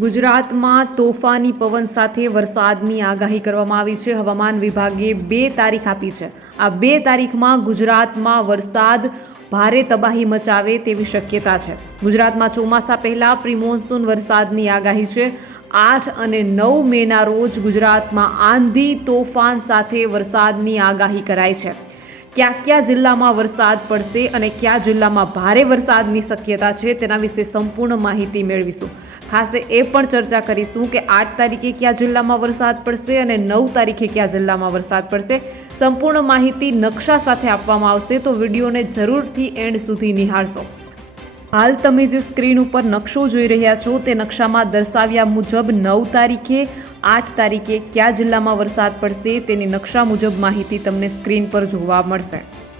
ગુજરાતમાં તોફાની પવન સાથે વરસાદની આગાહી કરવામાં આવી છે. હવામાન વિભાગે બે તારીખ આપી છે. આ બે તારીખમાં ગુજરાતમાં વરસાદ ભારે તબાહી મચાવે તેવી શક્યતા છે. ગુજરાતમાં ચોમાસા પહેલાં પ્રિમોન્સૂન વરસાદની આગાહી છે. આઠ અને નવ મેના રોજ ગુજરાતમાં આંધી તોફાન સાથે વરસાદની આગાહી કરાઈ છે. કયા કયા જિલ્લામાં વરસાદ પડશે અને કયા જિલ્લામાં ભારે વરસાદની શક્યતા છે તેના વિશે સંપૂર્ણ માહિતી મેળવીશું. ખાસ એ પણ ચર્ચા કરીશું કે આઠ તારીખે કયા જિલ્લામાં વરસાદ પડશે અને નવ તારીખે કયા જિલ્લામાં વરસાદ પડશે. સંપૂર્ણ માહિતી નકશા સાથે આપવામાં આવશે, તો વિડીયોને જરૂરથી એન્ડ સુધી નિહાળશો. હાલ તમે જે સ્ક્રીન ઉપર નકશો જોઈ રહ્યા છો, તે નકશામાં દર્શાવ્યા મુજબ નવ તારીખે, આઠ તારીખે કયા જિલ્લામાં વરસાદ પડશે તેની નકશા મુજબ માહિતી તમને સ્ક્રીન પર જોવા મળશે.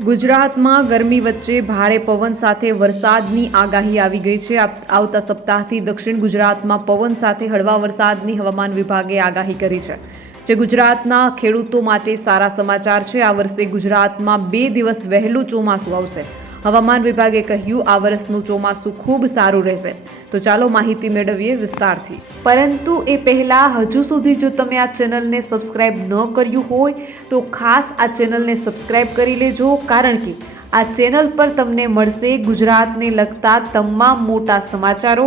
ગુજરાતમાં ગરમી વચ્ચે ભારે પવન સાથે વરસાદની આગાહી આવી ગઈ છે. આવતા સપ્તાહથી દક્ષિણ ગુજરાતમાં પવન સાથે હળવા વરસાદની હવામાન વિભાગે આગાહી કરી છે. જે ગુજરાતના ખેડૂતો માટે સારા સમાચાર છે. આ વર્ષે ગુજરાતમાં બે દિવસ વહેલું ચોમાસું આવશે. હવામાન વિભાગે કહ્યું, આ વર્ષનું ચોમાસું ખૂબ સારું રહેશે. તો ચાલો માહિતી મેળવીએ વિસ્તારથી. પરંતુ એ પહેલાં હજુ સુધી જો તમે આ ચેનલને સબસ્ક્રાઇબ ન કર્યું હોય, તો ખાસ આ ચેનલને સબસ્ક્રાઇબ કરી લેજો, કારણ કે આ ચેનલ પર તમને મળશે ગુજરાતને લગતા તમામ મોટા સમાચારો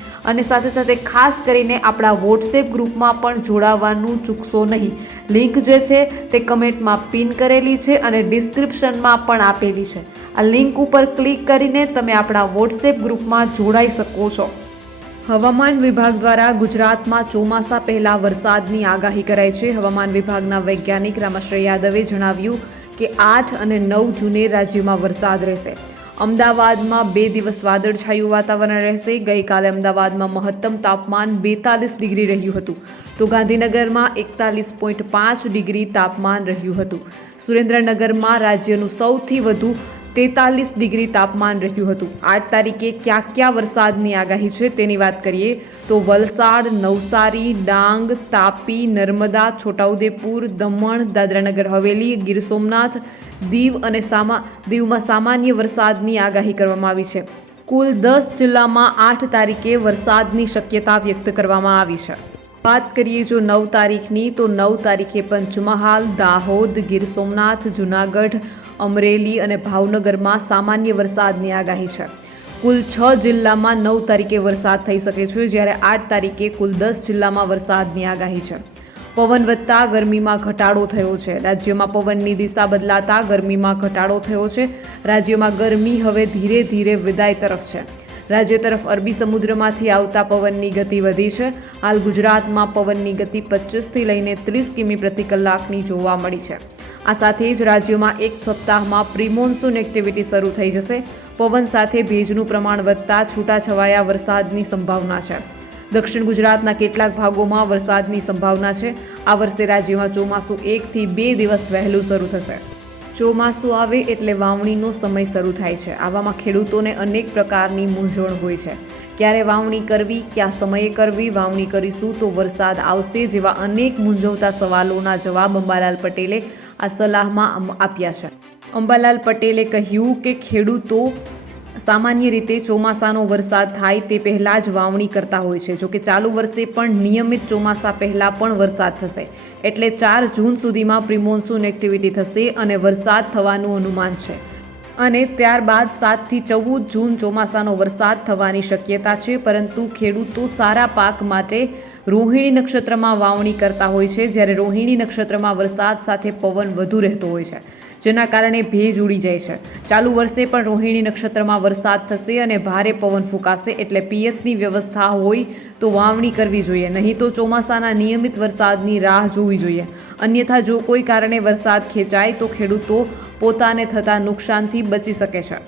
અને સાથે સાથે ખાસ કરીને આપણા વોટ્સએપ ગ્રુપમાં પણ જોડાવાનું ચૂકશો નહીં. લિંક જે છે તે કમેન્ટમાં પિન કરેલી છે અને ડિસ્ક્રિપ્શનમાં પણ આપેલી છે. આ લિંક ઉપર ક્લિક કરીને તમે આપણા વોટ્સએપ ગ્રુપમાં જોડાઈ શકો છો. હવામાન વિભાગ દ્વારા ગુજરાતમાં ચોમાસા પહેલા વરસાદની આગાહી કરાઈ છે. હવામાન વિભાગના વૈજ્ઞાનિક રામાશ્રય યાદવે જણાવ્યું કે આઠ અને નવ જૂને રાજ્યમાં વરસાદ રહેશે. અમદાવાદમાં બે દિવસ વાદળછાયું વાતાવરણ રહેશે. ગઈકાલે અમદાવાદમાં મહત્તમ તાપમાન બેતાલીસ ડિગ્રી રહ્યું હતું. તો ગાંધીનગરમાં એકતાલીસ પોઈન્ટ પાંચ ડિગ્રી તાપમાન રહ્યું હતું. સુરેન્દ્રનગરમાં રાજ્યનું સૌથી વધુ તેતાલીસ ડિગ્રી તાપમાન રહ્યું હતું. આઠ તારીખે ક્યાં ક્યાં વરસાદની આગાહી છે તેની વાત કરીએ તો વલસાડ, નવસારી, ડાંગ, તાપી, નર્મદા, છોટાઉદેપુર, દમણ, દાદરાનગર, હવેલી, ગીર સોમનાથ, દીવ અને સામા, દીવમાં સામાન્ય વરસાદની આગાહી કરવામાં આવી છે. કુલ દસ જિલ્લામાં આઠ તારીખે વરસાદની શક્યતા વ્યક્ત કરવામાં આવી છે. વાત કરીએ જો નવ તારીખની, તો નવ તારીખે પંચમહાલ, દાહોદ, ગીર સોમનાથ, જુનાગઢ, અમરેલી અને ભાવનગરમાં સામાન્ય વરસાદની આગાહી છે. કુલ છ જિલ્લામાં નવ તારીખે વરસાદ થઈ શકે છે, જ્યારે આઠ તારીખે કુલ દસ જિલ્લામાં વરસાદની આગાહી છે. પવન વધતા ગરમીમાં ઘટાડો થયો છે. રાજ્યમાં પવનની દિશા બદલાતા ગરમીમાં ઘટાડો થયો છે. રાજ્યમાં ગરમી હવે ધીરે ધીરે વિદાય તરફ છે. રાજ્ય તરફ અરબી સમુદ્રમાંથી આવતા પવનની ગતિ વધી છે. હાલ ગુજરાતમાં પવનની ગતિ પચીસથી લઈને ત્રીસ કિમી પ્રતિ કલાકની જોવા મળી છે. આ સાથે જ રાજ્યમાં એક સપ્તાહમાં પ્રિમોન્સૂન એક્ટિવિટી શરૂ થઈ જશે. પવન સાથે ભેજનું પ્રમાણ વધતા છૂટાછવાયા વરસાદની સંભાવના છે. દક્ષિણ ગુજરાતના કેટલાક ભાગોમાં વરસાદની સંભાવના છે. આ વર્ષે રાજ્યમાં ચોમાસું એકથી બે દિવસ વહેલું શરૂ થશે. ચોમાસું આવે એટલે વાવણીનો સમય શરૂ થાય છે. આવામાં ખેડૂતોને અનેક પ્રકારની મૂંઝવણ હોય છે. ક્યારે વાવણી કરવી, કયા સમયે કરવી, વાવણી કરીશું તો વરસાદ આવશે જેવા અનેક મૂંઝવતા સવાલોના જવાબ અંબાલાલ પટેલે આ સલાહમાં આપ્યા છે. અંબાલાલ પટેલે કહ્યું કે ખેડૂતો સામાન્ય રીતે ચોમાસાનો વરસાદ થાય તે પહેલાં જ વાવણી કરતા હોય છે. જોકે ચાલુ વર્ષે પણ નિયમિત ચોમાસા પહેલાં પણ વરસાદ થશે. એટલે ચાર જૂન સુધીમાં પ્રિમોન્સૂન એક્ટિવિટી થશે અને વરસાદ થવાનું અનુમાન છે. અને ત્યારબાદ સાતથી ચૌદ જૂન ચોમાસાનો વરસાદ થવાની શક્યતા છે, પરંતુ ખેડૂતો સારા પાક માટે રોહિણી નક્ષત્રમાં વાવણી કરતા હોય છે. જ્યારે રોહિણી નક્ષત્રમાં વરસાદ સાથે પવન વધુ રહેતો હોય છે, જેના કારણે ભેજ ઉડી જાય છે. ચાલુ વર્ષે પણ રોહિણી નક્ષત્રમાં વરસાદ થશે અને ભારે પવન ફૂંકાશે એટલે પિયતની વ્યવસ્થા હોય તો વાવણી કરવી જોઈએ. નહીં તો ચોમાસાના નિયમિત વરસાદની રાહ જોવી જોઈએ. અન્યથા જો કોઈ કારણે વરસાદ ખેંચાય તો ખેડૂતો પોતાને થતા નુકસાનથી બચી શકે છે.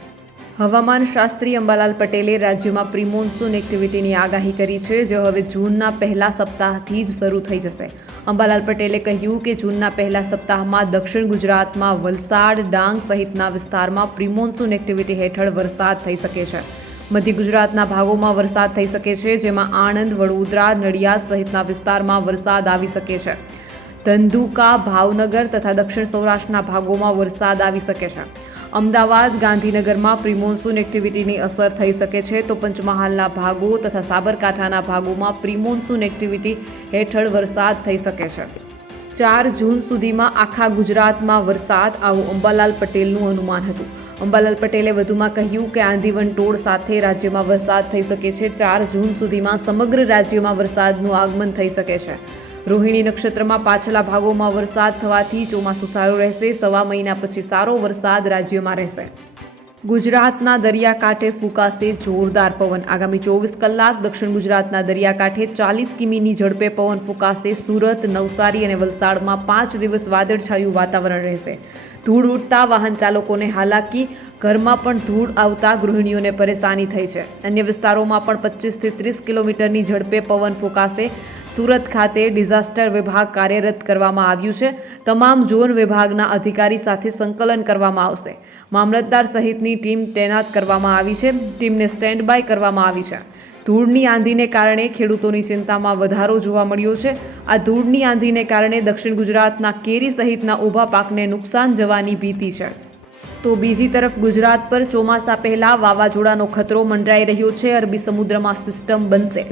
હવામાન શાસ્ત્રી અંબાલાલ પટેલે રાજ્યમાં પ્રિમોન્સૂન એક્ટિવિટીની આગાહી કરી છે, જે હવે જૂનના પહેલા સપ્તાહથી જ શરૂ થઈ જશે. અંબાલાલ પટેલે કહ્યું કે જૂનના પહેલા સપ્તાહમાં દક્ષિણ ગુજરાતમાં વલસાડ, ડાંગ સહિતના વિસ્તારમાં પ્રિમોન્સૂન એક્ટિવિટી હેઠળ વરસાદ થઈ શકે છે. મધ્ય ગુજરાતના ભાગોમાં વરસાદ થઈ શકે છે, જેમાં આણંદ, વડોદરા, નડિયાદ સહિતના વિસ્તારમાં વરસાદ આવી શકે છે. ધંધુકા, ભાવનગર તથા દક્ષિણ સૌરાષ્ટ્રના ભાગોમાં વરસાદ આવી શકે છે. અમદાવાદ, ગાંધીનગરમાં પ્રિમોન્સૂન એક્ટિવિટીની અસર થઈ શકે છે તો પંચમહાલના ભાગો તથા સાબરકાંઠાના ભાગોમાં પ્રિમોન્સૂન એક્ટિવિટી હેઠળ વરસાદ થઈ શકે છે. ચાર જૂન સુધીમાં આખા ગુજરાતમાં વરસાદ, આવું અંબાલાલ પટેલનું અનુમાન હતું. અંબાલાલ પટેલે વધુમાં કહ્યું કે આંધી વંટોળ સાથે રાજ્યમાં વરસાદ થઈ શકે છે. ચાર જૂન સુધીમાં સમગ્ર રાજ્યમાં વરસાદનું આગમન થઈ શકે છે. રોહિણી નક્ષત્રમાં પાછલા ભાગોમાં વરસાદ થવાથી ચોમાસું સારું રહેશે. સવા મહિના પછી સારો વરસાદ રાજ્યમાં રહેશે. ગુજરાતના દરિયાકાંઠે ફૂંકાશે જોરદાર પવન. આગામી ચોવીસ કલાક દક્ષિણ ગુજરાતના દરિયાકાંઠે ચાલીસ કિમીની ઝડપે પવન ફૂંકાશે. સુરત, નવસારી અને વલસાડમાં પાંચ દિવસ વાદળછાયું વાતાવરણ રહેશે. ધૂળ ઉડતા વાહન ચાલકોને હાલાકી. ઘરમાં પણ ધૂળ આવતા ગૃહિણીઓને પરેશાની થઈ છે. અન્ય વિસ્તારોમાં પણ પચીસથી ત્રીસ કિલોમીટરની ઝડપે પવન ફૂંકાશે. સુરત ખાતે ડિઝાસ્ટર વિભાગ કાર્યરત કરવામાં આવ્યું છે. તમામ ઝોન વિભાગના અધિકારી સાથે સંકલન કરવામાં આવશે. મામલતદાર સહિતની ટીમ તૈનાત કરવામાં આવી છે. ટીમને સ્ટેન્ડ બાય કરવામાં આવી છે. ધૂળની આંધીને કારણે ખેડૂતોની ચિંતામાં વધારો જોવા મળ્યો છે. આ ધૂળની આંધીને કારણે દક્ષિણ ગુજરાતના કેરી સહિતના ઊભા પાકને નુકસાન જવાની ભીતિ છે. તો બીજી તરફ ગુજરાત પર ચોમાસા પહેલાં વાવાઝોડાનો ખતરો મંડરાઈ રહ્યો છે. અરબી સમુદ્રમાં સિસ્ટમ બનશે.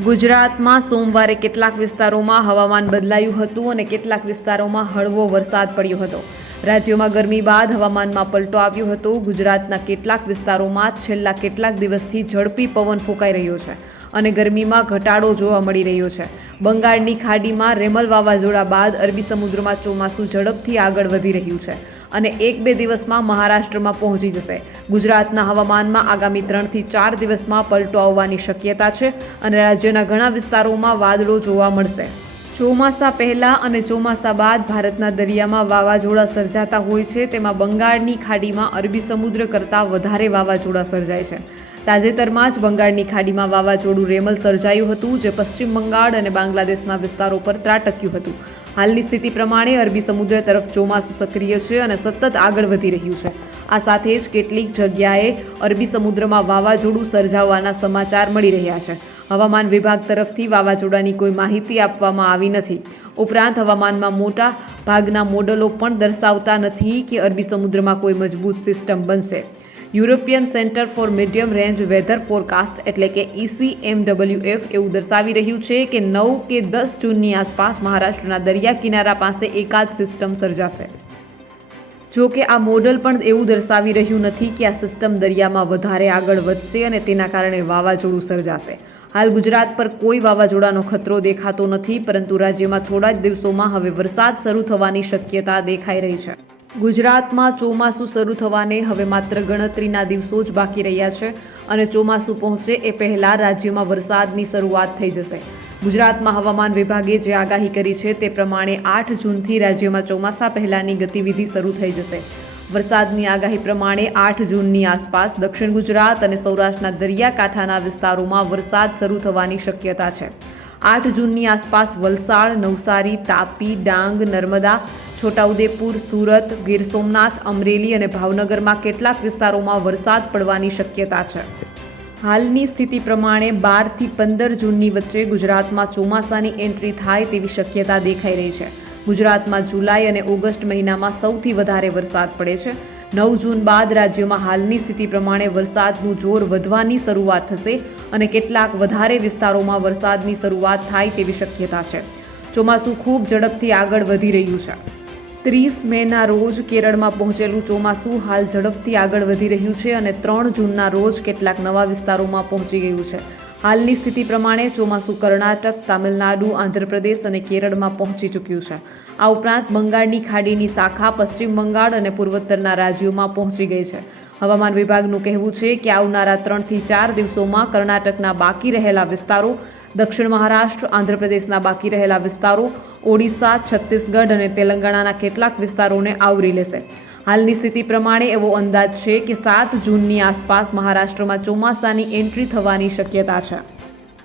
ગુજરાતમાં સોમવારે કેટલાક વિસ્તારોમાં હવામાન બદલાયું હતું અને કેટલાક વિસ્તારોમાં હળવો વરસાદ પડ્યો હતો. રાજ્યોમાં ગરમી બાદ હવામાનમાં પલટો આવ્યો હતો. ગુજરાતના કેટલાક વિસ્તારોમાં છેલ્લા કેટલાક દિવસથી ઝડપી પવન ફૂંકાઈ રહ્યો છે અને ગરમીમાં ઘટાડો જોવા મળી રહ્યો છે. બંગાળની ખાડીમાં રેમલ વાવાઝોડા બાદ અરબી સમુદ્રમાં ચોમાસું ઝડપથી આગળ વધી રહ્યું છે. અને એક બે દિવસમાં મહારાષ્ટ્રમાં પહોંચી જશે. ગુજરાતના હવામાનમાં આગામી ત્રણથી ચાર દિવસમાં પલટો આવવાની શક્યતા છે અને રાજ્યના ઘણા વિસ્તારોમાં વાદળો જોવા મળશે. ચોમાસા પહેલાં અને ચોમાસા બાદ ભારતના દરિયામાં વાવાઝોડા સર્જાતા હોય છે. તેમાં બંગાળની ખાડીમાં અરબી સમુદ્ર કરતાં વધારે વાવાઝોડા સર્જાય છે. તાજેતરમાં જ બંગાળની ખાડીમાં વાવાઝોડું રેમલ સર્જાયું હતું, જે પશ્ચિમ બંગાળ અને બાંગ્લાદેશના વિસ્તારો પર ત્રાટક્યું હતું. હાલની સ્થિતિ પ્રમાણે અરબી સમુદ્ર તરફ ચોમાસું સક્રિય છે અને સતત આગળ વધી રહ્યું છે. આ સાથે જ કેટલીક જગ્યાએ અરબી સમુદ્રમાં વાવાઝોડું સર્જાવાના સમાચાર મળી રહ્યા છે. હવામાન વિભાગ તરફથી વાવાઝોડાની કોઈ માહિતી આપવામાં આવી નથી. ઉપરાંત હવામાનમાં મોટા ભાગના મોડલો પણ દર્શાવતા નથી કે અરબી સમુદ્રમાં કોઈ મજબૂત સિસ્ટમ બનશે. European centre for medium range weather forecast એટલે કે ઈસીએમડબલ્યુએફ એવું દર્શાવી રહ્યું છે કે નવ કે દસ જૂનની આસપાસ મહારાષ્ટ્રના દરિયા કિનારા પાસે એકાદ સિસ્ટમ સર્જાશે. જો કે આ મોડલ પણ એવું દર્શાવી રહ્યું નથી કે આ સિસ્ટમ દરિયામાં વધારે આગળ વધશે અને તેના કારણે વાવાઝોડું સર્જાશે. હાલ ગુજરાત પર કોઈ વાવાઝોડાનો ખતરો દેખાતો નથી, પરંતુ રાજ્યમાં થોડા જ દિવસોમાં હવે વરસાદ શરૂ થવાની શક્યતા દેખાઈ રહી છે. ગુજરાતમાં ચોમાસું શરૂ થવાને હવે માત્ર ગણતરીના દિવસો જ બાકી રહ્યા છે અને ચોમાસું પહોંચે એ પહેલાં રાજ્યમાં વરસાદની શરૂઆત થઈ જશે. ગુજરાતમાં હવામાન વિભાગે જે આગાહી કરી છે તે પ્રમાણે આઠ જૂનથી રાજ્યમાં ચોમાસા પહેલાંની ગતિવિધિ શરૂ થઈ જશે. વરસાદની આગાહી પ્રમાણે આઠ જૂનની આસપાસ દક્ષિણ ગુજરાત અને સૌરાષ્ટ્રના દરિયાકાંઠાના વિસ્તારોમાં વરસાદ શરૂ થવાની શક્યતા છે. આઠ જૂનની આસપાસ વલસાડ, નવસારી, તાપી, ડાંગ, નર્મદા છોટાઉદેપુર, સુરત, ગીર સોમનાથ, અમરેલી અને ભાવનગરમાં કેટલાક વિસ્તારોમાં વરસાદ પડવાની શક્યતા છે. હાલની સ્થિતિ પ્રમાણે બારથી પંદર જૂનની વચ્ચે ગુજરાતમાં ચોમાસાની એન્ટ્રી થાય તેવી શક્યતા દેખાઈ રહી છે. ગુજરાતમાં જુલાઈ અને ઓગસ્ટ મહિનામાં સૌથી વધારે વરસાદ પડે છે. નવ જૂન બાદ રાજ્યમાં હાલની સ્થિતિ પ્રમાણે વરસાદનું જોર વધવાની શરૂઆત થશે અને કેટલાક વધારે વિસ્તારોમાં વરસાદની શરૂઆત થાય તેવી શક્યતા છે. ચોમાસું ખૂબ ઝડપથી આગળ વધી રહ્યું છે. ત્રીસ મેના રોજ કેરળમાં પહોંચેલું ચોમાસું હાલ ઝડપથી આગળ વધી રહ્યું છે અને ત્રણ જૂનના રોજ કેટલાક નવા વિસ્તારોમાં પહોંચી ગયું છે. હાલની સ્થિતિ પ્રમાણે ચોમાસું કર્ણાટક, તામિલનાડુ, આંધ્રપ્રદેશ અને કેરળમાં પહોંચી ચૂક્યું છે. આ ઉપરાંત બંગાળની ખાડીની શાખા, પશ્ચિમ બંગાળ અને પૂર્વોત્તરના રાજ્યોમાં પહોંચી ગઈ છે. હવામાન વિભાગનું કહેવું છે કે આવનારા ત્રણથી ચાર દિવસોમાં કર્ણાટકના બાકી રહેલા વિસ્તારો, દક્ષિણ મહારાષ્ટ્ર, આંધ્રપ્રદેશના બાકી રહેલા વિસ્તારો ઓડિશા, છત્તીસગઢ અને તેલંગાણાના કેટલાક વિસ્તારોને આવરી લેશે. હાલની સ્થિતિ પ્રમાણે એવો અંદાજ છે કે સાત જૂનની આસપાસ મહારાષ્ટ્રમાં ચોમાસાની એન્ટ્રી થવાની શક્યતા છે.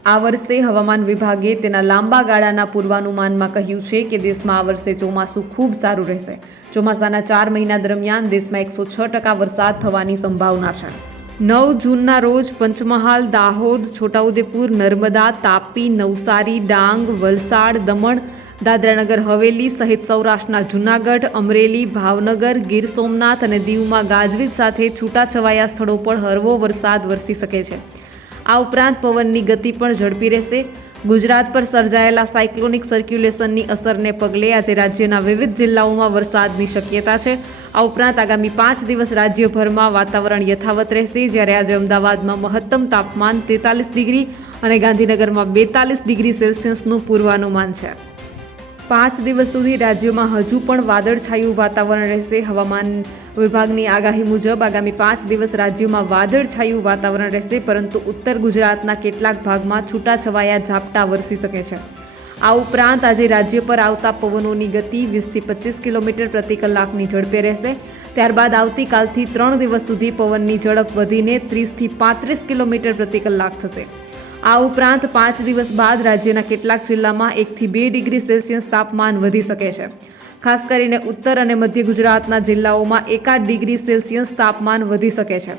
આ વર્ષે હવામાન વિભાગે તેના લાંબા ગાળાના પૂર્વાનુમાનમાં કહ્યું છે કે દેશમાં આ વર્ષે ચોમાસું ખૂબ સારું રહેશે. ચોમાસાના ચાર મહિના દરમિયાન દેશમાં એકસો છ ટકા વરસાદ થવાની સંભાવના છે. નવ જૂનના રોજ પંચમહાલ, દાહોદ, છોટાઉદેપુર, નર્મદા, તાપી, નવસારી, ડાંગ, વલસાડ, દમણ દાદરાનગર હવેલી સહિત સૌરાષ્ટ્રના જૂનાગઢ, અમરેલી, ભાવનગર, ગીર સોમનાથ અને દીવમાં ગાજવીજ સાથે છૂટાછવાયા સ્થળો પર હળવો વરસાદ વરસી શકે છે. આ ઉપરાંત પવનની ગતિ પણ ઝડપી રહેશે. ગુજરાત પર સર્જાયેલા સાયક્લોનિક સર્ક્યુલેશનની અસરને પગલે આજે રાજ્યના વિવિધ જિલ્લાઓમાં વરસાદની શક્યતા છે. આ ઉપરાંત આગામી પાંચ દિવસ રાજ્યભરમાં વાતાવરણ યથાવત રહેશે. જ્યારે આજે અમદાવાદમાં મહત્તમ તાપમાન તેતાલીસ ડિગ્રી અને ગાંધીનગરમાં બેતાલીસ ડિગ્રી સેલ્સિયસનું પૂર્વાનુમાન છે. પાંચ દિવસ સુધી રાજ્યમાં હજુ પણ વાદળછાયું વાતાવરણ રહેશે. હવામાન વિભાગની આગાહી મુજબ આગામી પાંચ દિવસ રાજ્યમાં વાદળછાયું વાતાવરણ રહેશે, પરંતુ ઉત્તર ગુજરાતના કેટલાક ભાગમાં છૂટાછવાયા ઝાપટા વરસી શકે છે. આ ઉપરાંત આજે રાજ્ય પર આવતા પવનોની ગતિ વીસથી પચીસ કિલોમીટર પ્રતિ કલાકની ઝડપે રહેશે. ત્યારબાદ આવતીકાલથી ત્રણ દિવસ સુધી પવનની ઝડપ વધીને ત્રીસથી પાંત્રીસ કિલોમીટર પ્રતિ કલાક થશે. આ ઉપરાંત પાંચ દિવસ બાદ રાજ્યના કેટલાક જિલ્લામાં એકથી બે ડિગ્રી સેલ્સિયસ તાપમાન વધી શકે છે. ખાસ કરીને ઉત્તર અને મધ્ય ગુજરાતના જિલ્લાઓમાં એકાદ ડિગ્રી સેલ્સિયસ તાપમાન વધી શકે છે.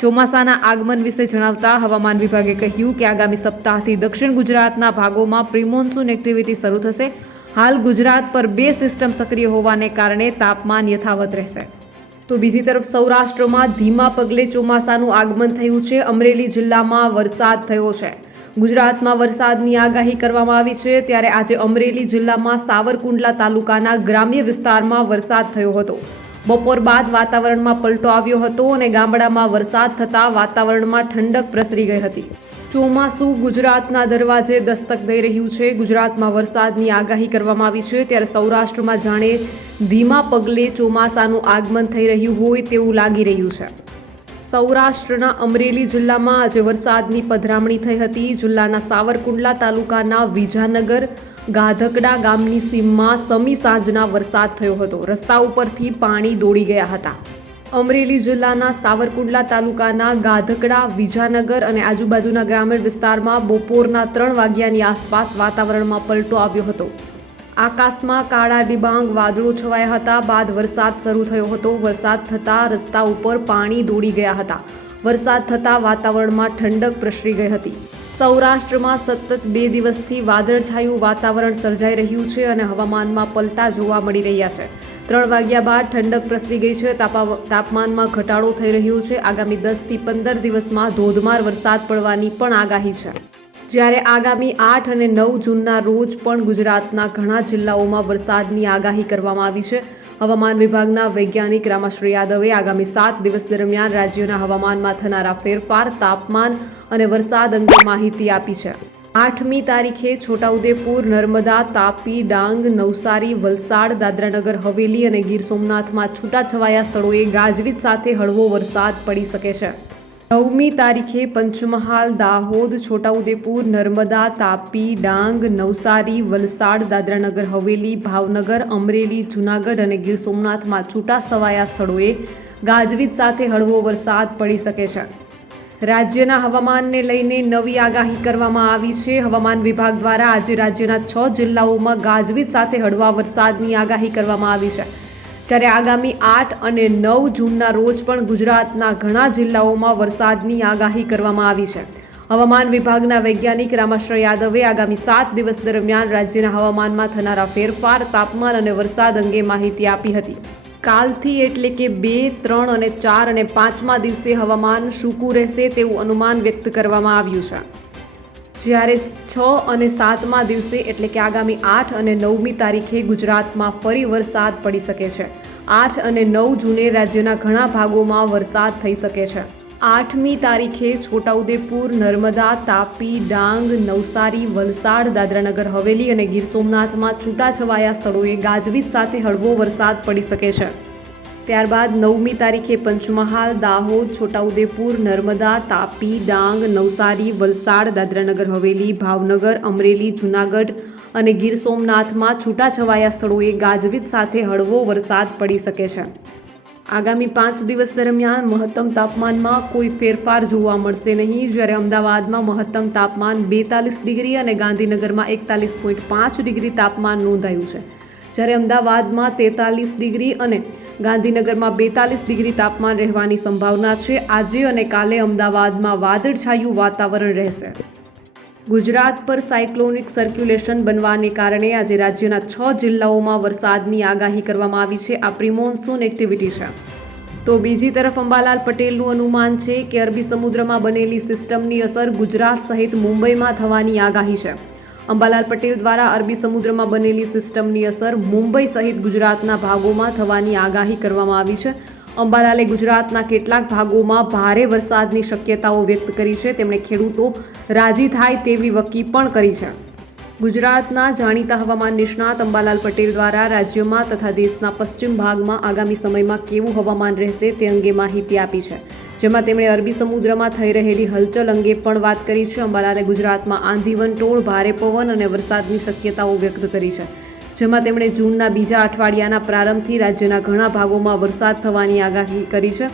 ચોમાસાના આગમન વિશે જણાવતા હવામાન વિભાગે કહ્યું કે આગામી સપ્તાહથી દક્ષિણ ગુજરાતના ભાગોમાં પ્રિમોન્સૂન એક્ટિવિટી શરૂ થશે. હાલ ગુજરાત પર બે સિસ્ટમ સક્રિય હોવાને કારણે તાપમાન યથાવત રહેશે. તો બીજી તરફ સૌરાષ્ટ્રમાં ધીમા પગલે ચોમાસાનું આગમન થયું છે. અમરેલી જિલ્લામાં વરસાદ થયો છે. ગુજરાતમાં વરસાદની આગાહી કરવામાં આવી છે. ત્યારે આજે અમરેલી જિલ્લામાં સાવરકુંડલા તાલુકાના ગ્રામ્ય વિસ્તારમાં વરસાદ થયો હતો. બપોર બાદ વાતાવરણમાં પલટો આવ્યો હતો અને ગામડામાં વરસાદ થતાં વાતાવરણમાં ઠંડક પ્રસરી ગઈ હતી. ચોમાસું ગુજરાતના દરવાજે દસ્તક દઈ રહ્યું છે. ગુજરાતમાં વરસાદની આગાહી કરવામાં આવી છે. ત્યારે સૌરાષ્ટ્રમાં જાણે ધીમા પગલે ચોમાસાનું આગમન થઈ રહ્યું હોય તેવું લાગી રહ્યું છે. સૌરાષ્ટ્રના અમરેલી જિલ્લામાં આજે વરસાદની પધરામણી થઈ હતી. જિલ્લાના સાવરકુંડલા તાલુકાના વિજાનગર, ગાધકડા ગામની સીમમાં સમી સાંજના વરસાદ થયો હતો. રસ્તા ઉપરથી પાણી દોડી ગયા હતા. અમરેલી જિલ્લાના સાવરકુંડલા તાલુકાના ગાધકડા, વિજાનગર અને આજુબાજુના ગ્રામીણ વિસ્તારમાં બપોરના ત્રણ વાગ્યાની આસપાસ વાતાવરણમાં પલટો આવ્યો હતો. આકાશમાં કાળા ડિબાંગ, વાદળો છવાયા હતા. બાદ વરસાદ શરૂ થયો હતો. વરસાદ થતાં રસ્તા ઉપર પાણી દોડી ગયા હતા. વરસાદ થતાં વાતાવરણમાં ઠંડક પ્રસરી ગઈ હતી. સૌરાષ્ટ્રમાં સતત બે દિવસથી વાદળછાયું વાતાવરણ સર્જાઈ રહ્યું છે અને હવામાનમાં પલટા જોવા મળી રહ્યા છે. ત્રણ વાગ્યા બાદ ઠંડક પ્રસરી ગઈ છે. તાપા- તાપમાનમાં ઘટાડો થઈ રહ્યો છે. આગામી દસથી પંદર દિવસમાં ધોધમાર વરસાદ પડવાની પણ આગાહી છે. જ્યારે આગામી આઠ અને નવ જૂનના રોજ પણ ગુજરાતના ઘણા જિલ્લાઓમાં વરસાદની આગાહી કરવામાં આવી છે. હવામાન વિભાગના વૈજ્ઞાનિક રામાશ્રી યાદવે આગામી સાત દિવસ દરમિયાન રાજ્યોના હવામાનમાં થનારા ફેરફાર, તાપમાન અને વરસાદ અંગે માહિતી આપી છે. આઠમી તારીખે છોટાઉદેપુર, નર્મદા, તાપી, ડાંગ, નવસારી, વલસાડ, દાદરાનગર, હવેલી અને ગીર સોમનાથમાં છૂટાછવાયા સ્થળોએ ગાજવીજ સાથે હળવો વરસાદ પડી શકે છે. નવમી તારીખે પંચમહાલ, દાહોદ, છોટાઉદેપુર, નર્મદા, તાપી, ડાંગ, નવસારી, વલસાડ, દાદરાનગર, હવેલી, ભાવનગર, અમરેલી, જૂનાગઢ અને ગીર સોમનાથમાં છૂટા છવાયા સ્થળોએ ગાજવીજ સાથે હળવો વરસાદ પડી શકે છે. રાજ્યના હવામાનને લઈને નવી આગાહી કરવામાં આવી છે. હવામાન વિભાગ દ્વારા આજે રાજ્યના છ જિલ્લાઓમાં ગાજવીજ સાથે હળવા વરસાદની આગાહી કરવામાં આવી છે. જ્યારે આગામી આઠ અને નવ જૂનના રોજ પણ ગુજરાતના ઘણા જિલ્લાઓમાં વરસાદની આગાહી કરવામાં આવી છે. હવામાન વિભાગના વૈજ્ઞાનિક રામાશ્રય યાદવે આગામી સાત દિવસ દરમિયાન રાજ્યના હવામાનમાં થનારા ફેરફાર, તાપમાન અને વરસાદ અંગે માહિતી આપી હતી. કાલથી એટલે કે બે, ત્રણ અને ચાર અને પાંચમા દિવસે હવામાન સૂકું રહેશે તેવું અનુમાન વ્યક્ત કરવામાં આવ્યું છે. જ્યારે છ અને સાતમા દિવસે એટલે કે આગામી આઠ અને નવમી તારીખે ગુજરાતમાં ફરી વરસાદ પડી શકે છે. આઠ અને નવ જૂને રાજ્યના ઘણા ભાગોમાં વરસાદ થઈ શકે છે. આઠમી તારીખે છોટાઉદેપુર, નર્મદા, તાપી, ડાંગ, નવસારી, વલસાડ, દાદરાનગર, હવેલી અને ગીર સોમનાથમાં છૂટાછવાયા સ્થળોએ ગાજવીજ સાથે હળવો વરસાદ પડી શકે છે. ત્યારબાદ નવમી તારીખે પંચમહાલ, દાહોદ, છોટાઉદેપુર, નર્મદા, તાપી, ડાંગ, નવસારી, વલસાડ, દાદરાનગર, હવેલી, ભાવનગર, અમરેલી, જૂનાગઢ અને ગીર સોમનાથમાં છૂટાછવાયા સ્થળોએ ગાજવીજ સાથે હળવો વરસાદ પડી શકે છે. આગામી પાંચ દિવસ દરમિયાન મહત્તમ તાપમાનમાં કોઈ ફેરફાર જોવા મળશે નહીં. જ્યારે અમદાવાદમાં મહત્તમ તાપમાન બેતાલીસ ડિગ્રી અને ગાંધીનગરમાં એકતાલીસ પોઈન્ટ પાંચ ડિગ્રી તાપમાન નોંધાયું છે. જ્યારે અમદાવાદમાં તેતાલીસ ડિગ્રી અને ગાંધીનગરમાં બેતાલીસ ડિગ્રી તાપમાન રહેવાની સંભાવના છે. આજે અને કાલે અમદાવાદમાં વાદળછાયું વાતાવરણ રહેશે. ગુજરાત પર સાયક્લોનિક સર્ક્યુલેશન બનવાને કારણે આજે રાજ્યના છ જિલ્લાઓમાં વરસાદની આગાહી કરવામાં આવી છે. આ પ્રિમોન્સૂન એક્ટિવિટી છે. તો બીજી તરફ અંબાલાલ પટેલનું અનુમાન છે કે અરબી સમુદ્રમાં બનેલી સિસ્ટમની અસર ગુજરાત સહિત મુંબઈમાં થવાની આગાહી છે. અંબાલાલ પટેલ દ્વારા અરબી સમુદ્રમાં બનેલી સિસ્ટમની અસર મુંબઈ સહિત ગુજરાતના ભાગોમાં થવાની આગાહી કરવામાં આવી છે. અંબાલાલે ગુજરાતના કેટલાક ભાગોમાં ભારે વરસાદની શક્યતાઓ વ્યક્ત કરી છે. તેમણે ખેડૂતો રાજી થાય તેવી વકી પણ કરી છે. ગુજરાતના જાણીતા હવામાન નિષ્ણાત અંબાલાલ પટેલ દ્વારા રાજ્યમાં તથા દેશના પશ્ચિમ ભાગમાં આગામી સમયમાં કેવું હવામાન રહેશે તે અંગે માહિતી આપી છે. જેમાં તેમણે અરબી સમુદ્રમાં થઈ રહેલી હલચલ અંગે પણ વાત કરી છે. અંબાલાલે ગુજરાતમાં આંધીવન ટોળ, ભારે પવન અને વરસાદની શક્યતાઓ વ્યક્ત કરી છે. જેમાં તેમણે જૂનના બીજા અઠવાડિયાના પ્રારંભથી રાજ્યના ઘણા ભાગોમાં વરસાદ થવાની આગાહી કરી છે.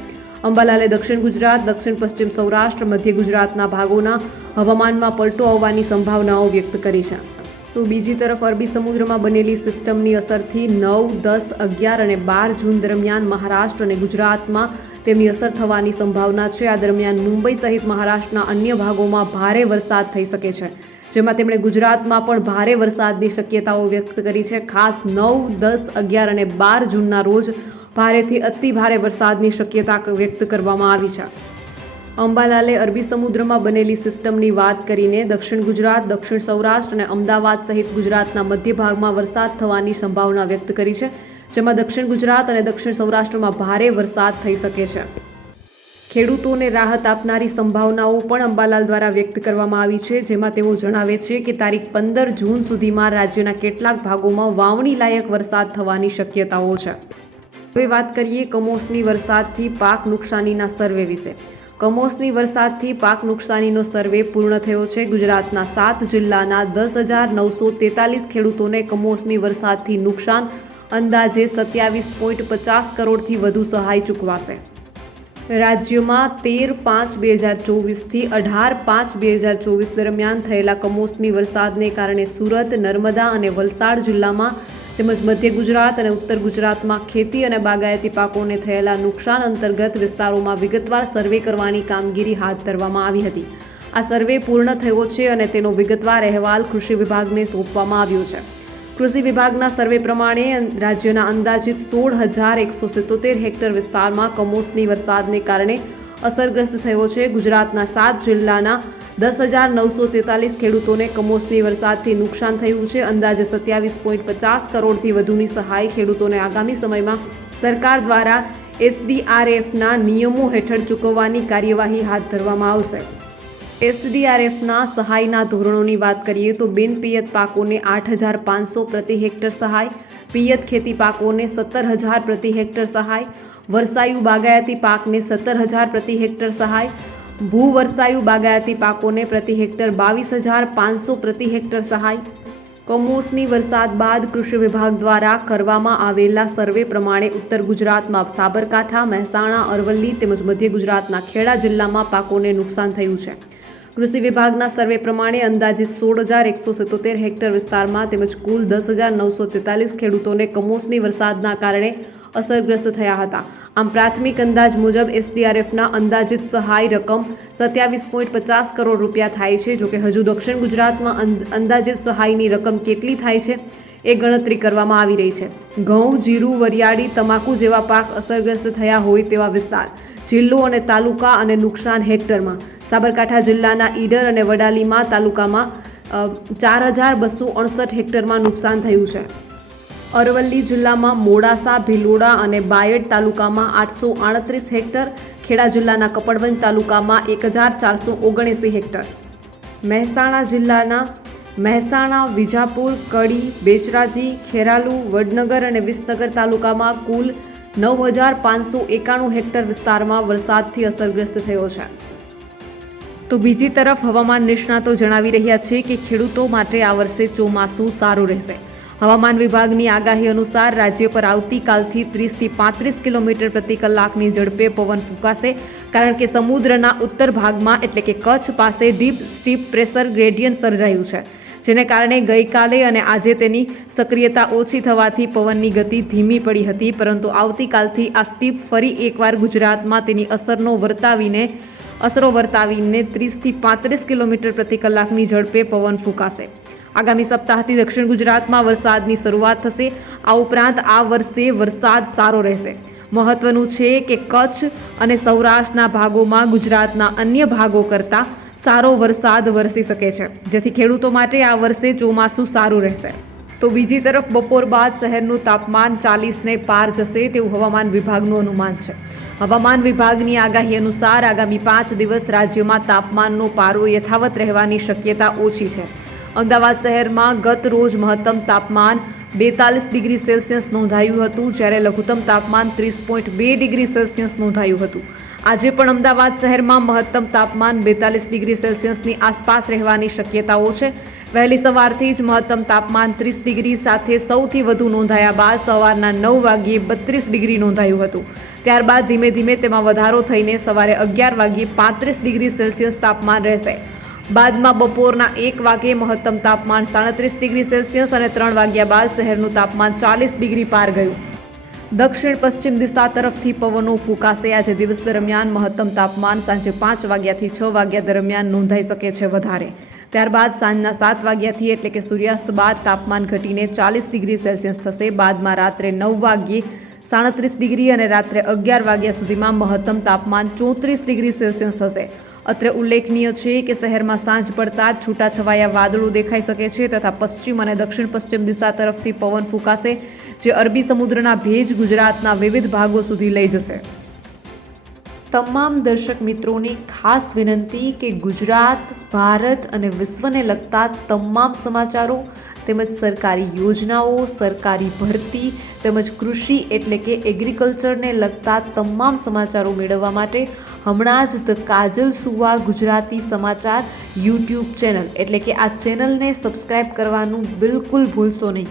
અંબાલાલે દક્ષિણ ગુજરાત, દક્ષિણ પશ્ચિમ સૌરાષ્ટ્ર, મધ્ય ગુજરાતના ભાગોના હવામાનમાં પલટો આવવાની સંભાવનાઓ વ્યક્ત કરી છે. તો બીજી તરફ અરબી સમુદ્રમાં બનેલી સિસ્ટમની અસરથી નવ, દસ, અગિયાર અને બાર જૂન દરમિયાન મહારાષ્ટ્ર અને ગુજરાતમાં તેમની અસર થવાની સંભાવના છે. આ દરમિયાન મુંબઈ સહિત મહારાષ્ટ્રના અન્ય ભાગોમાં ભારે વરસાદ થઈ શકે છે. જેમાં તેમણે ગુજરાતમાં પણ ભારે વરસાદની શક્યતાઓ વ્યક્ત કરી છે. ખાસ નવ, દસ, અગિયાર અને બાર જૂનના રોજ ભારેથી અતિ ભારે વરસાદની શક્યતા વ્યક્ત કરવામાં આવી છે. અંબાલાલે અરબી સમુદ્રમાં બનેલી સિસ્ટમની વાત કરીને દક્ષિણ ગુજરાત, દક્ષિણ સૌરાષ્ટ્ર અને અમદાવાદ સહિત ગુજરાતના મધ્ય ભાગમાં વરસાદ થવાની સંભાવના વ્યક્ત કરી છે, જેમાં દક્ષિણ ગુજરાત અને દક્ષિણ સૌરાષ્ટ્રમાં ભારે વરસાદ થઈ શકે છે. ખેડૂતોને રાહત આપનારી સંભાવનાઓ પણ અંબાલાલ દ્વારા વ્યક્ત કરવામાં આવી છે, જેમાં તેઓ જણાવે છે કે તારીખ પંદર જૂન સુધીમાં રાજ્યના કેટલાક ભાગોમાં વાવણી લાયક વરસાદ થવાની શક્યતાઓ છે. હવે વાત કરીએ કમોસમી વરસાદથી પાક નુકસાનીના સર્વે વિશે. કમોસમી વરસાદથી પાક નુકસાનીનો સર્વે પૂર્ણ થયો છે. ગુજરાતના સાત જિલ્લાના દસ હજાર નવસો તેતાલીસ ખેડૂતોને કમોસમી વરસાદથી નુકસાન, અંદાજે સત્યાવીસ પોઈન્ટ પચાસ કરોડથી વધુ સહાય ચૂકવાશે. રાજ્યમાં તેર પાંચ બે હજાર ચોવીસથી અઢાર પાંચ બે હજાર ચોવીસ દરમિયાન થયેલા કમોસમી વરસાદને કારણે સુરત, નર્મદા અને વલસાડ જિલ્લામાં તેમજ મધ્ય ગુજરાત અને ઉત્તર ગુજરાતમાં ખેતી અને બાગાયતી પાકોને થયેલા નુકસાન અંતર્ગત વિસ્તારોમાં વિગતવાર સર્વે કરવાની કામગીરી હાથ ધરવામાં આવી હતી. આ સર્વે પૂર્ણ થયો છે અને તેનો વિગતવાર અહેવાલ કૃષિ વિભાગને સોંપવામાં આવ્યો છે. કૃષિ વિભાગના સર્વે પ્રમાણે રાજ્યના અંદાજિત સોળ હજાર એકસો સિત્તોતેર હેક્ટર વિસ્તારમાં કમોસમી વરસાદને કારણે અસરગ્રસ્ત થયો છે. ગુજરાતના સાત જિલ્લાના દસ હજાર નવસો તેતાલીસ ખેડૂતોને કમોસમી વરસાદથી નુકસાન થયું છે. અંદાજે સત્યાવીસ પોઈન્ટ પચાસ કરોડથી વધુની સહાય ખેડૂતોને આગામી સમયમાં સરકાર દ્વારા એસડીઆરએફના નિયમો હેઠળ ચૂકવવાની કાર્યવાહી હાથ ધરવામાં આવશે. એસડીઆરએફના સહાયના ધોરણોની વાત કરીએ તો બિન પિયત પાકોને આઠ હજાર પાંચસો પ્રતિ હેક્ટર સહાય, પિયત ખેતી પાકોને સત્તર હજાર પ્રતિ હેક્ટર સહાય, વરસાયુ બાગાયતી પાકને સત્તર હજાર પ્રતિ હેક્ટર સહાય ભૂવરસાયુ બાગાયતી પાકોને પ્રતિ હેક્ટર બાવીસ હજાર પાંચસો પ્રતિ હેક્ટર સહાય. કમોસમી વરસાદ બાદ કૃષિ વિભાગ દ્વારા કરવામાં આવેલા સર્વે પ્રમાણે ઉત્તર ગુજરાતમાં સાબરકાંઠા, મહેસાણા, અરવલ્લી તેમજ મધ્ય ગુજરાતના ખેડા જિલ્લામાં પાકોને નુકસાન થયું છે. કૃષિ વિભાગના સર્વે પ્રમાણે અંદાજિત સોળ હજાર એકસો સિત્તોતેર હેક્ટર વિસ્તારમાં તેમજ કુલ દસ હજાર નવસો તેતાલીસ ખેડૂતોને કમોસમી વરસાદના કારણે અસરગ્રસ્ત થયા હતા. આમ પ્રાથમિક અંદાજ મુજબ એસડીઆરએફના અંદાજિત સહાય રકમ સત્યાવીસ પોઈન્ટ પચાસ કરોડ રૂપિયા થાય છે, જોકે હજુ દક્ષિણ ગુજરાતમાં અંદ- અંદાજિત સહાયની રકમ કેટલી થાય છે એ ગણતરી કરવામાં આવી રહી છે. ઘઉં, જીરું, વરિયાળી, તમાકુ જેવા પાક અસરગ્રસ્ત થયા હોય તેવા વિસ્તાર. જિલ્લો અને તાલુકા અને નુકસાન હેક્ટરમાં. સાબરકાંઠા જિલ્લાના ઈડર અને વડાલીમાં તાલુકામાં ચાર હજાર બસો અડસઠ હેક્ટરમાં નુકસાન થયું છે. અરવલ્લી જિલ્લામાં મોડાસા, ભિલોડા અને બાયડ તાલુકામાં આઠસો આડત્રીસ હેક્ટર, ખેડા જિલ્લાના કપડવંજ તાલુકામાં એક હજાર ચારસો ઓગણએંસી હેક્ટર. મહેસાણા જિલ્લાના મહેસાણા, વિજાપુર, કડી, બેચરાજી, ખેરાલુ, વડનગર અને વિસનગર તાલુકામાં કુલ નવ હજાર પાંચસો એકાણું હેક્ટર વિસ્તારમાં વરસાદથી અસરગ્રસ્ત થયો છે. તો બીજી તરફ હવામાન નિષ્ણાતો જણાવી રહ્યા છે કે ખેડૂતો માટે આ વર્ષે ચોમાસું સારું રહેશે. હવામાન વિભાગની આગાહી અનુસાર રાજ્ય પર આવતીકાલથી ત્રીસથી પાંત્રીસ કિલોમીટર પ્રતિ કલાકની ઝડપે પવન ફૂંકાશે, કારણ કે સમુદ્રના ઉત્તર ભાગમાં એટલે કે કચ્છ પાસે ડીપ સ્ટીપ પ્રેશર ગ્રેડિયન્ટ સર્જાયું છે. જેને કારણે ગઈકાલે અને આજે તેની સક્રિયતા ઓછી થવાથી પવનની ગતિ ધીમી પડી હતી. પરંતુ આવતીકાલથી આ સ્ટીપ ફરી એકવાર ગુજરાતમાં તેની અસરનો વર્તાવીને, અસરો વર્તાવીને ત્રીસથી પાંત્રીસ કિલોમીટર પ્રતિ કલાકની ઝડપે પવન ફૂંકાશે. આગામી સપ્તાહથી દક્ષિણ ગુજરાતમાં વરસાદની શરૂઆત થશે. આ ઉપરાંત આ વર્ષે વરસાદ સારો રહેશે. મહત્વનું છે કે કચ્છ અને સૌરાષ્ટ્રના ભાગોમાં ગુજરાતના અન્ય ભાગો કરતાં સારો વરસાદ વરસી શકે છે. જેથી ખેડૂતો માટે આ વર્ષે ચોમાસું સારું રહેશે. તો બીજી તરફ બપોર બાદ શહેરનું તાપમાન ચાલીસને પાર જશે તેવું હવામાન વિભાગનું અનુમાન છે. હવામાન વિભાગની આગાહી અનુસાર આગામી પાંચ દિવસ રાજ્યમાં તાપમાનનો પારો યથાવત રહેવાની શક્યતા ઓછી છે. અમદાવાદ શહેરમાં ગત રોજ મહત્તમ તાપમાન બેતાલીસ ડિગ્રી સેલ્સિયસ નોંધાયું હતું, જ્યારે લઘુત્તમ તાપમાન ત્રીસ પોઈન્ટ બે ડિગ્રી સેલ્સિયસ નોંધાયું હતું. આજે પણ અમદાવાદ શહેરમાં મહત્તમ તાપમાન બેતાલીસ ડિગ્રી સેલ્સિયસની આસપાસ રહેવાની શક્યતાઓ છે. વહેલી સવારથી જ મહત્તમ તાપમાન ત્રીસ ડિગ્રી સાથે સૌથી વધુ નોંધાયા બાદ સવારના નવ વાગ્યે બત્રીસ ડિગ્રી નોંધાયું હતું. ત્યારબાદ ધીમે ધીમે તેમાં વધારો થઈને સવારે અગિયાર વાગ્યે પાંત્રીસ ડિગ્રી સેલ્સિયસ તાપમાન રહેશે. બાદમાં બપોરના એક વાગ્યે મહત્તમ તાપમાન સાડત્રીસ ડિગ્રી સેલ્સિયસ અને ત્રણ વાગ્યા બાદ શહેરનું તાપમાન ચાલીસ ડિગ્રી પાર ગયું. દક્ષિણ પશ્ચિમ દિશા તરફથી પવનો ફૂંકાશે. આજે દિવસ દરમિયાન મહત્તમ તાપમાન સાંજે પાંચ વાગ્યાથી છ વાગ્યા દરમિયાન નોંધાઈ શકે છે વધારે. ત્યારબાદ સાંજના સાત વાગ્યાથી એટલે કે સૂર્યાસ્ત બાદ તાપમાન ઘટીને ચાલીસ ડિગ્રી સેલ્સિયસ થશે. બાદમાં રાત્રે નવ વાગ્યે સાડત્રીસ ડિગ્રી અને રાત્રે અગિયાર વાગ્યા સુધીમાં મહત્તમ તાપમાન ચોત્રીસ ડિગ્રી સેલ્સિયસ થશે. અત્રે ઉલ્લેખનીય છે કે શહેરમાં સાંજ પડતા જ છૂટાછવાયા વાદળો દેખાઈ શકે છે તથા પશ્ચિમ અને દક્ષિણ પશ્ચિમ દિશા તરફથી પવન ફૂંકાશે. જે અરબી સમુદ્રના ભેજ ગુજરાતના વિવિધ ભાગો સુધી લઈ જશે. તમામ દર્શક મિત્રોને ખાસ વિનંતી કે ગુજરાત, ભારત અને વિશ્વને લગતા તમામ સમાચારો તેમજ સરકારી યોજનાઓ, સરકારી ભરતી તેમજ કૃષિ એટલે કે એગ્રીકલ્ચરને લગતા તમામ સમાચારો મેળવવા માટે હમણાં જ ધ કાજલ સુવા ગુજરાતી સમાચાર યુટ્યુબ ચેનલ એટલે કે આ ચેનલને સબસ્ક્રાઈબ કરવાનું બિલકુલ ભૂલશો નહીં.